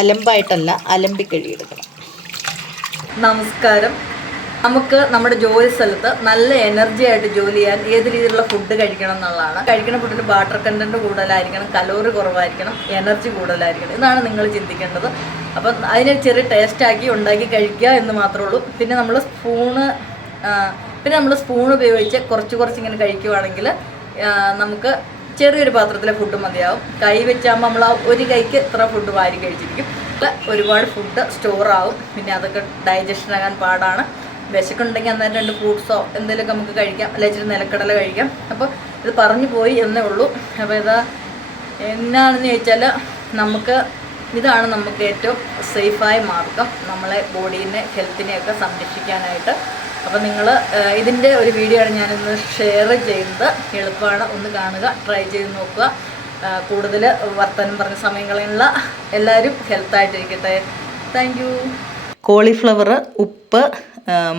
അലമ്പായിട്ടല്ല, അലമ്പി കഴുകിയെടുക്കണം. നമസ്കാരം. നമുക്ക് നമ്മുടെ ജോലി സ്ഥലത്ത് നല്ല എനർജി ആയിട്ട് ജോലി ചെയ്യാൻ ഏത് രീതിയിലുള്ള ഫുഡ് കഴിക്കണം എന്നുള്ളതാണ്. കഴിക്കുന്ന ഫുഡിന് വാട്ടർ കണ്ടന്റ് കൂടുതലായിരിക്കണം, കലോറി കുറവായിരിക്കണം, എനർജി കൂടുതലായിരിക്കണം. ഇതാണ് നിങ്ങൾ ചിന്തിക്കേണ്ടത്. അപ്പം അതിനെ ചെറിയ ടേസ്റ്റാക്കി ഉണ്ടാക്കി കഴിക്കുക എന്ന് മാത്രമേ ഉള്ളൂ. പിന്നെ നമ്മൾ സ്പൂൺ ഉപയോഗിച്ച് കുറച്ച് ഇങ്ങനെ കഴിക്കുവാണെങ്കിൽ നമുക്ക് ചെറിയൊരു പാത്രത്തിലെ ഫുഡ് മതിയാവും. കൈ വെച്ചാകുമ്പോൾ നമ്മൾ ആ ഒരു കൈക്ക് ഇത്ര ഫുഡ് വാരി കഴിച്ചിരിക്കും. ഒരുപാട് ഫുഡ് സ്റ്റോറാവും. പിന്നെ അതൊക്കെ ഡൈജഷൻ ആകാൻ പാടാണ്. വിശക്കുണ്ടെങ്കിൽ അന്നേരം 2 ഫ്രൂട്ട്സോ എന്തെങ്കിലുമൊക്കെ നമുക്ക് കഴിക്കാം, അല്ലെങ്കിൽ ഇച്ചിരി നിലക്കടല കഴിക്കാം. അപ്പോൾ ഇത് പറഞ്ഞു പോയി എന്നേ ഉള്ളൂ. അപ്പോൾ ഇത് എന്നാണെന്ന് ചോദിച്ചാൽ ഇതാണ് നമുക്ക് ഏറ്റവും സേഫായ മാർഗം നമ്മളെ ബോഡീനെ ഹെൽത്തിനെയൊക്കെ സംരക്ഷിക്കാനായിട്ട്. അപ്പോൾ നിങ്ങൾ ഇതിൻ്റെ ഒരു വീഡിയോ ആണ് ഞാനിന്ന് ഷെയർ ചെയ്യുന്നത്. എളുപ്പമാണ്, ഒന്ന് കാണുക, ട്രൈ ചെയ്ത് നോക്കുക. കൂടുതൽ വർത്തമാനം പറഞ്ഞ സമയങ്ങളുള്ള എല്ലാവരും ഹെൽത്തായിട്ടിരിക്കട്ടെ. Thank you. കോളിഫ്ലവർ ഉപ്പ്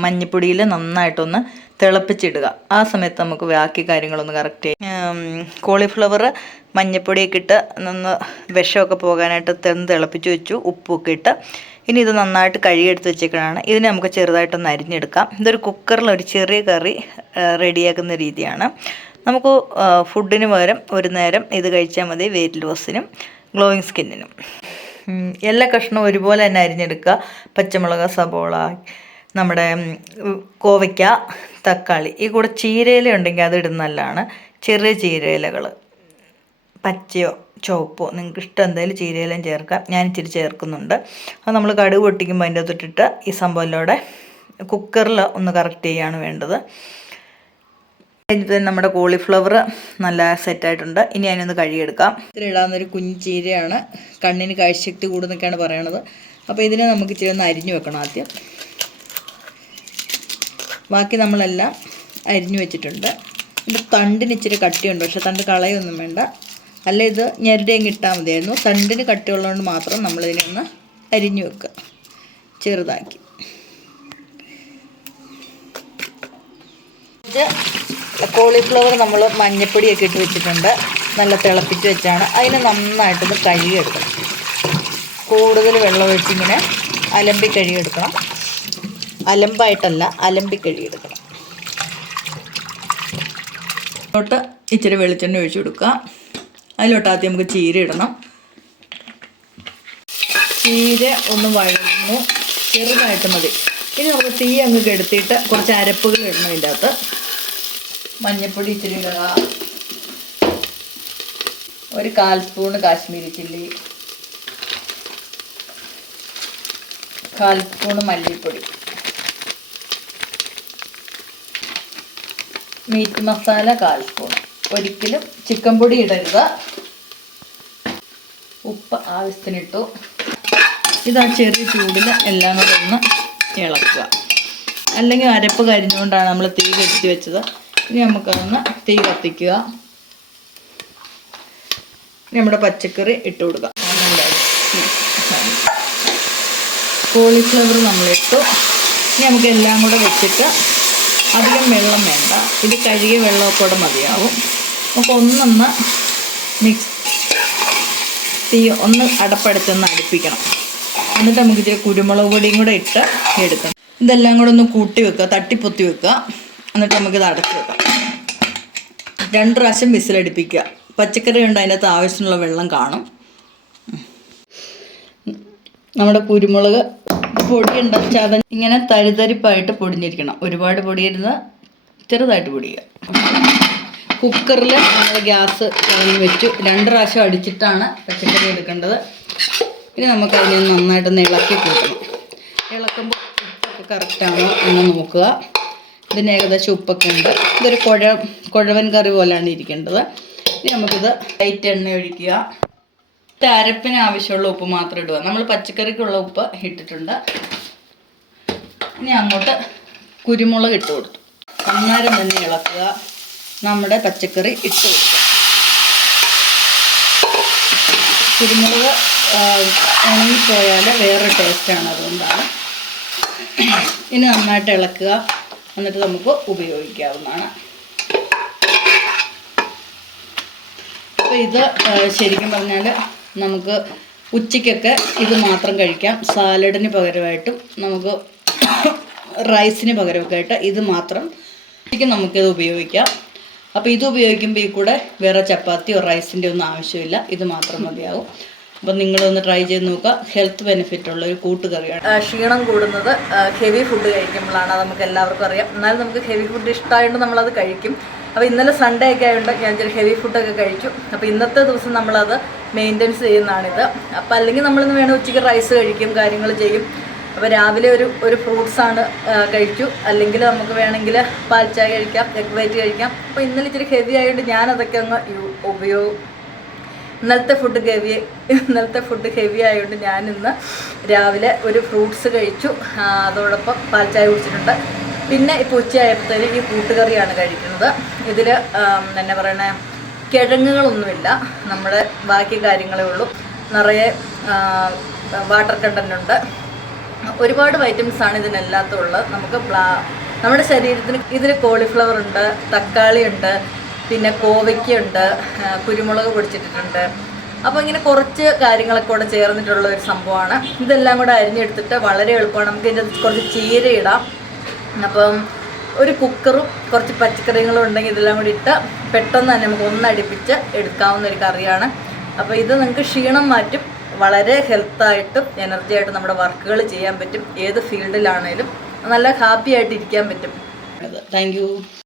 മഞ്ഞപ്പൊടിയിൽ നന്നായിട്ടൊന്ന് തിളപ്പിച്ചിടുക. ആ സമയത്ത് നമുക്ക് ബാക്കി കാര്യങ്ങളൊന്ന് കറക്റ്റ് ചെയ്യും. കോളിഫ്ലവർ മഞ്ഞപ്പൊടിയൊക്കെ ഇട്ട് വിഷമൊക്കെ പോകാനായിട്ട് തിളപ്പിച്ച് വെച്ചു, ഉപ്പൊക്കെ ഇട്ട്. ഇനി ഇത് നന്നായിട്ട് കഴുകിയെടുത്ത് വെച്ചേക്കാണ്. ഇതിനെ നമുക്ക് ചെറുതായിട്ടൊന്ന് അരിഞ്ഞെടുക്കാം. ഇതൊരു കുക്കറിൽ ഒരു ചെറിയ കറി റെഡിയാക്കുന്ന രീതിയാണ്. നമുക്ക് ഫുഡിന് പകരം ഒരു നേരം ഇത് കഴിച്ചാൽ മതി, വെയിറ്റ് ലോസിനും ഗ്ലോയിങ് സ്കിന്നിനും. എല്ലാ കഷ്ണവും ഒരുപോലെ തന്നെ അരിഞ്ഞെടുക്കുക. പച്ചമുളക്, സബോള, നമ്മുടെ കോവയ്ക്ക, തക്കാളി, ഈ കൂടെ ചീരയില ഉണ്ടെങ്കിൽ അത് ഇടുന്ന നല്ലതാണ്. ചെറിയ ചീരയിലകൾ പച്ചയോ ചുവപ്പോ നിങ്ങൾക്ക് ഇഷ്ടം എന്തായാലും ചീരയിലും ചേർക്കാം. ഞാൻ ഇച്ചിരി ചേർക്കുന്നുണ്ട്. അത് നമ്മൾ കടുക് പൊട്ടിക്കുമ്പോൾ അതിൻ്റെ അകത്തോട്ടിട്ട് ഈ സംഭവത്തിലൂടെ കുക്കറിൽ ഒന്ന് കറക്റ്റ് ചെയ്യുകയാണ് വേണ്ടത്. നമ്മുടെ കോളിഫ്ലവർ നല്ല സെറ്റായിട്ടുണ്ട്. ഇനി അതിനൊന്ന് കഴുകിയെടുക്കാം. ഇത്തിരി ഇടാവുന്നൊരു കുഞ്ഞു ചീരയാണ്, കണ്ണിന് കാഴ്ചശക്തി കൂടുന്നൊക്കെയാണ് പറയണത്. അപ്പോൾ ഇതിനെ നമുക്ക് ഇച്ചിരി ഒന്ന് അരിഞ്ഞു വെക്കണം ആദ്യം. ബാക്കി നമ്മളെല്ലാം അരിഞ്ഞു വെച്ചിട്ടുണ്ട്. ഇതിൻ്റെ തണ്ടിന് ഇച്ചിരി കട്ടിയുണ്ട്, പക്ഷേ തണ്ട് കളയൊന്നും വേണ്ട. അല്ല ഇത് ഞെരടിയും ഇട്ടാൽ മതിയായിരുന്നു. തണ്ടിന് കട്ടിയുള്ളതുകൊണ്ട് മാത്രം നമ്മളിതിനെ ഒന്ന് അരിഞ്ഞു വെക്കുക ചെറുതാക്കി. ഇത് കോളിഫ്ലവർ നമ്മൾ മഞ്ഞപ്പൊടിയൊക്കെ ഇട്ട് വെച്ചിട്ടുണ്ട്, നല്ല തിളപ്പിച്ച് വെച്ചാണ്. അതിനെ നന്നായിട്ടൊന്ന് കഴുകിയെടുക്കണം. കൂടുതൽ വെള്ളം ഒഴിച്ചിങ്ങനെ അലമ്പി കഴുകിയെടുക്കണം. അലമ്പായിട്ടല്ല, അലമ്പി കഴുകിയെടുക്കണം. അതിലോട്ട് ഇച്ചിരി വെളിച്ചെണ്ണ ഒഴിച്ചു കൊടുക്കുക. അതിലോട്ട് ആദ്യം നമുക്ക് ചീര ഇടണം. ചീര ഒന്ന് വഴന്നു ചെറുതായിട്ട് മതി. ഇനി നമുക്ക് തീ അങ്ങ് കെടുത്തിയിട്ട് കുറച്ച് അരപ്പുകൾ ഇടണം. ഇതിൻ്റെ അകത്ത് മഞ്ഞൾപ്പൊടി ഇച്ചിരി ഇടുക, ഒരു 1/4 സ്പൂണ് കാശ്മീരി ചില്ലി, 1/4 സ്പൂണ് മല്ലിപ്പൊടി, മീറ്റ് മസാല 1/4 സ്പൂൺ. ഒരിക്കലും ചിക്കൻ പൊടി ഇടരുത്. ഉപ്പ് ആവശ്യത്തിനിട്ടു. ഇതാ ചെറിയ ചൂടിൽ എല്ലാം കൂടെ ഒന്ന് ഇളക്കുക. അല്ലെങ്കിൽ അരപ്പ് കരിഞ്ഞുകൊണ്ടാണ് നമ്മൾ തീ കെടുത്തി വെച്ചത്. ഇനി നമുക്കതൊന്ന് തീ കത്തിക്കുക. നമ്മുടെ പച്ചക്കറി ഇട്ട് കൊടുക്കുക. കോളിഫ്ലവർ നമ്മളിട്ടു. ഇനി നമുക്ക് എല്ലാം കൂടെ വെച്ചിട്ട് അധികം വെള്ളം വേണ്ട, ഇത് കഴുകിയ വെള്ളമൊക്കെ കൂടെ മതിയാവും. നമുക്ക് ഒന്നൊന്ന് തീ ഒന്ന് അടപ്പടുത്തൊന്ന് അടുപ്പിക്കണം. എന്നിട്ട് നമുക്ക് ഇച്ചിരി കുരുമുളക് പൊടിയും കൂടെ ഇട്ട് എടുക്കണം. ഇതെല്ലാം കൂടെ ഒന്ന് കൂട്ടി വെക്കുക, തട്ടിപ്പൊത്തി വെക്കുക. എന്നിട്ട് നമുക്കിത് അടച്ച് വെക്കാം. 2 പ്രാവശ്യം വിസിലടിപ്പിക്കുക. പച്ചക്കറി ഉണ്ട്, അതിനകത്ത് ആവശ്യമുള്ള വെള്ളം കാണും. നമ്മുടെ കുരുമുളക് പൊടിയുണ്ട്, ചതഞ്ഞ് ഇങ്ങനെ തരിതരിപ്പായിട്ട് പൊടിഞ്ഞിരിക്കണം. ഒരുപാട് പൊടിയരുത്, ചെറുതായിട്ട് പൊടിയുക. കുക്കറിൽ നമ്മൾ ഗ്യാസ് വെച്ചു 2 പ്രാവശ്യം അടിച്ചിട്ടാണ് പച്ചക്കറി എടുക്കേണ്ടത്. ഇനി നമുക്കതിനെ നന്നായിട്ടൊന്ന് ഇളക്കി കൂട്ടണം. ഇളക്കുമ്പോൾ ഉപ്പൊക്കെ കറക്റ്റാണോ എന്ന് നോക്കുക. ഇതിന് ഏകദേശം ഉപ്പൊക്കെ ഉണ്ട്. ഇതൊരു കുഴവൻ കറി പോലെയാണ് ഇരിക്കേണ്ടത്. ഇനി നമുക്കിത് ലൈറ്റ് എണ്ണ ഒഴിക്കുക. അരപ്പിന് ആവശ്യമുള്ള ഉപ്പ് മാത്രം ഇടുക. നമ്മൾ പച്ചക്കറിക്കുള്ള ഉപ്പ് ഇട്ടിട്ടുണ്ട്. ഇനി അങ്ങോട്ട് കുരുമുളക് ഇട്ട് കൊടുത്തു. അന്നേരം തന്നെ ഇളക്കുക. നമ്മുടെ പച്ചക്കറി ഇട്ട് കൊടുക്കുക. കുരുമുളക് ഉണങ്ങിപ്പോയാൽ വേറെ ടേസ്റ്റാണ്, അതുകൊണ്ടാണ്. ഇനി നന്നായിട്ട് ഇളക്കുക. എന്നിട്ട് നമുക്ക് ഉപയോഗിക്കാവുന്നതാണ്. അപ്പോൾ ഇത് ശരിക്കും പറഞ്ഞാൽ നമുക്ക് ഉച്ചയ്ക്കൊക്കെ ഇത് മാത്രം കഴിക്കാം. സാലഡിന് പകരമായിട്ടും നമുക്ക് റൈസിന് പകരമൊക്കെ ആയിട്ട് ഇത് മാത്രം ഉച്ചയ്ക്ക് നമുക്കിത് ഉപയോഗിക്കാം. അപ്പോൾ ഇത് ഉപയോഗിക്കുമ്പോൾ ഈ കൂടെ വേറെ ചപ്പാത്തിയോ റൈസിൻ്റെ ഒന്നും ആവശ്യമില്ല, ഇത് മാത്രം മതിയാവും. അപ്പം നിങ്ങളൊന്ന് ട്രൈ ചെയ്ത് നോക്കുക. ഹെൽത്ത് ബെനിഫിറ്റ് ഉള്ള ഒരു കൂട്ടുകറിയാണ്. ക്ഷീണം കൂടുന്നത് ഹെവി ഫുഡ് കഴിക്കുമ്പോഴാണ്, അത് നമുക്ക് എല്ലാവർക്കും അറിയാം. എന്നാലും നമുക്ക് ഹെവി ഫുഡ് ഇഷ്ടമായതുകൊണ്ട് നമ്മളത് കഴിക്കും. അപ്പോൾ ഇന്നലെ സൺഡേ ഒക്കെ ആയതുകൊണ്ട് ഞാൻ ചില ഹെവി ഫുഡൊക്കെ കഴിച്ചു. അപ്പോൾ ഇന്നത്തെ ദിവസം നമ്മളത് മെയിൻ്റെനൻസ് ചെയ്യുന്നതാണിത്. അപ്പോൾ അല്ലെങ്കിൽ നമ്മളിന്ന് വേണം ഉച്ചയ്ക്ക് റൈസ് കഴിക്കും, കാര്യങ്ങൾ ചെയ്യും. അപ്പോൾ രാവിലെ ഒരു ഫ്രൂട്ട്സാണ് കഴിച്ചു. അല്ലെങ്കിൽ നമുക്ക് വേണമെങ്കിൽ പാൽ ചായ കഴിക്കാം, എഗ് വൈറ്റ് കഴിക്കാം. അപ്പോൾ ഇന്നലെ ഇച്ചിരി ഹെവി ആയതുകൊണ്ട് ഞാനതൊക്കെ അങ്ങ് ഇന്നലത്തെ ഫുഡ് ഹെവി ആയതുകൊണ്ട് ഞാനിന്ന് രാവിലെ ഒരു ഫ്രൂട്ട്സ് കഴിച്ചു, അതോടൊപ്പം പാൽ ചായ കുടിച്ചിട്ടുണ്ട്. പിന്നെ ഇപ്പോൾ ഉച്ചയായപ്പോഴത്തേനും ഈ കൂട്ടുകറിയാണ് കഴിക്കുന്നത്. ഇതിൽ എന്നാ പറയണേ, കിഴങ്ങുകളൊന്നുമില്ല, നമ്മുടെ ബാക്കി കാര്യങ്ങളേ ഉള്ളൂ. നിറയെ വാട്ടർ കണ്ടൻ്റ് ഉണ്ട്, ഒരുപാട് വൈറ്റമിൻസാണ് ഇതിനെല്ലാത്തും ഉള്ളത്. നമുക്ക് നമ്മുടെ ശരീരത്തിന് ഇതിൽ കോളിഫ്ലവർ ഉണ്ട്, തക്കാളി ഉണ്ട്, പിന്നെ കോവയ്ക്കുണ്ട്, കുരുമുളക് പൊടിച്ചിട്ടിട്ടുണ്ട്. അപ്പോൾ ഇങ്ങനെ കുറച്ച് കാര്യങ്ങളൊക്കെ കൂടെ ചേർന്നിട്ടുള്ള ഒരു സംഭവമാണ്. ഇതെല്ലാം കൂടെ അരിഞ്ഞെടുത്തിട്ട് വളരെ എളുപ്പമാണ്. നമുക്ക് ഇതിൻ്റെ കുറച്ച് ചീര ഇടാം. അപ്പം ഒരു കുക്കറും കുറച്ച് പച്ചക്കറികളും ഉണ്ടെങ്കിൽ ഇതെല്ലാം കൂടി ഇട്ട് പെട്ടെന്ന് തന്നെ നമുക്ക് ഒന്നടിപ്പിച്ച് എടുക്കാവുന്ന ഒരു കറിയാണ്. അപ്പോൾ ഇത് നിങ്ങൾക്ക് ക്ഷീണം മാറ്റും, വളരെ ഹെൽത്തായിട്ടും എനർജി ആയിട്ടും നമ്മുടെ വർക്കുകൾ ചെയ്യാൻ പറ്റും. ഏത് ഫീൽഡിലാണേലും നല്ല ഹാപ്പി ആയിട്ട് ഇരിക്കാൻ പറ്റും. Thank you.